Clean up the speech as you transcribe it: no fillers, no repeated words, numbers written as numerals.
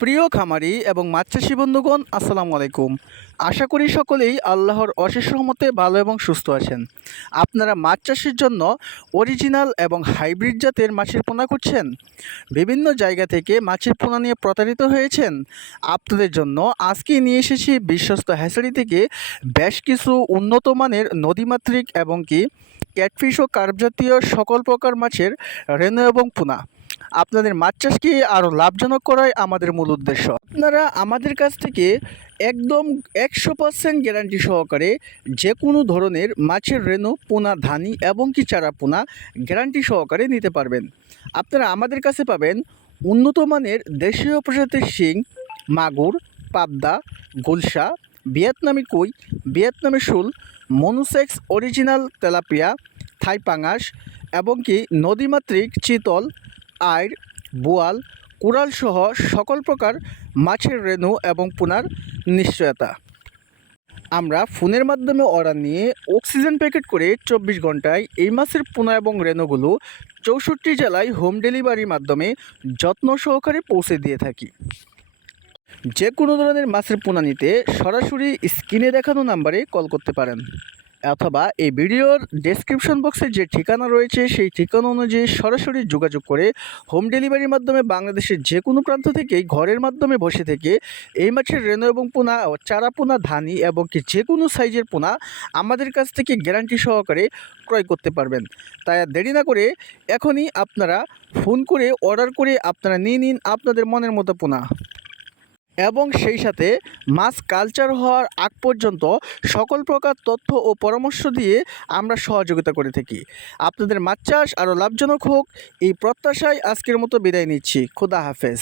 প্রিয় খামারি এবং মাছ চাষী বন্ধুগণ, আসসালামু আলাইকুম। আশা করি সকলেই আল্লাহর অশেষ রহমতে ভালো এবং সুস্থ আছেন। আপনারা মাছ চাষের জন্য অরিজিনাল এবং হাইব্রিড জাতের মাছের পোনা করছেন, বিভিন্ন জায়গা থেকে মাছের পোনা নিয়ে প্রতারিত হয়েছেন। আপনাদের জন্য আজকেই নিয়ে এসেছি বিশ্বস্ত হ্যাচারি থেকে বেশ কিছু উন্নত মানের নদীমাতৃক এবং কি ক্যাটফিশ ও কার্প জাতীয় সকল প্রকার মাছের রেণু এবং পোনা। আপনাদের মাছ চাষকে আরও লাভজনক করাই আমাদের মূল উদ্দেশ্য। আপনারা আমাদের কাছ থেকে একদম 100% গ্যারান্টি সহকারে যে কোনো ধরনের মাছের রেণু, পোনা, ধানি এবং কি চারা পোনা গ্যারান্টি সহকারে নিতে পারবেন। আপনারা আমাদের কাছে পাবেন উন্নত মানের দেশীয় প্রজাতির শিং, মাগুর, পাবদা, গুলশা, ভিয়েতনামি কই, ভিয়েতনামি শোল, মনুসেক্স অরিজিনাল তেলাপিয়া, থাই পাঙাশ এবং কি নদীমাতৃক চিতল, আইড়, বোয়াল, কোরাল সহ সকল প্রকার মাছের রেণু এবং পোনার নিশ্চয়তা। আমরা ফোনের মাধ্যমে অর্ডার নিয়ে অক্সিজেন প্যাকেট করে 24 ঘন্টায় এই মাছের পোনা এবং রেণুগুলো 64 জেলায় হোম ডেলিভারির মাধ্যমে যত্ন সহকারে পৌঁছে দিয়ে থাকি। যে কোনো ধরনের মাছের পোনা নিতে সরাসরি স্ক্রিনে দেখানো নাম্বারে কল করতে পারেন, অথবা এই ভিডিওর ডেসক্রিপশন বক্সে যে ঠিকানা রয়েছে সেই ঠিকানা অনুযায়ী সরাসরি যোগাযোগ করে হোম ডেলিভারির মাধ্যমে বাংলাদেশের যে কোনো প্রান্ত থেকেই ঘরের মাধ্যমে বসে থেকে এই মাছের রেণু এবং পোনা ও চারা পোনা, ধানি এবং কি যে কোনো সাইজের পোনা আমাদের কাছ থেকে গ্যারান্টি সহকারে ক্রয় করতে পারবেন। তাই আর দেরি না করে এখনই আপনারা ফোন করে অর্ডার করে আপনারা নিয়ে নিন আপনাদের মনের মতো পোনা, এবং সেই সাথে মাছ কালচার হওয়ার আগ পর্যন্ত সকল প্রকার তথ্য ও পরামর্শ দিয়ে আমরা সহযোগিতা করে থাকি। আপনাদের মাছ চাষ আরও লাভজনক হোক এই প্রত্যাশায় আজকের মতো বিদায় নিচ্ছি। খোদা হাফেজ।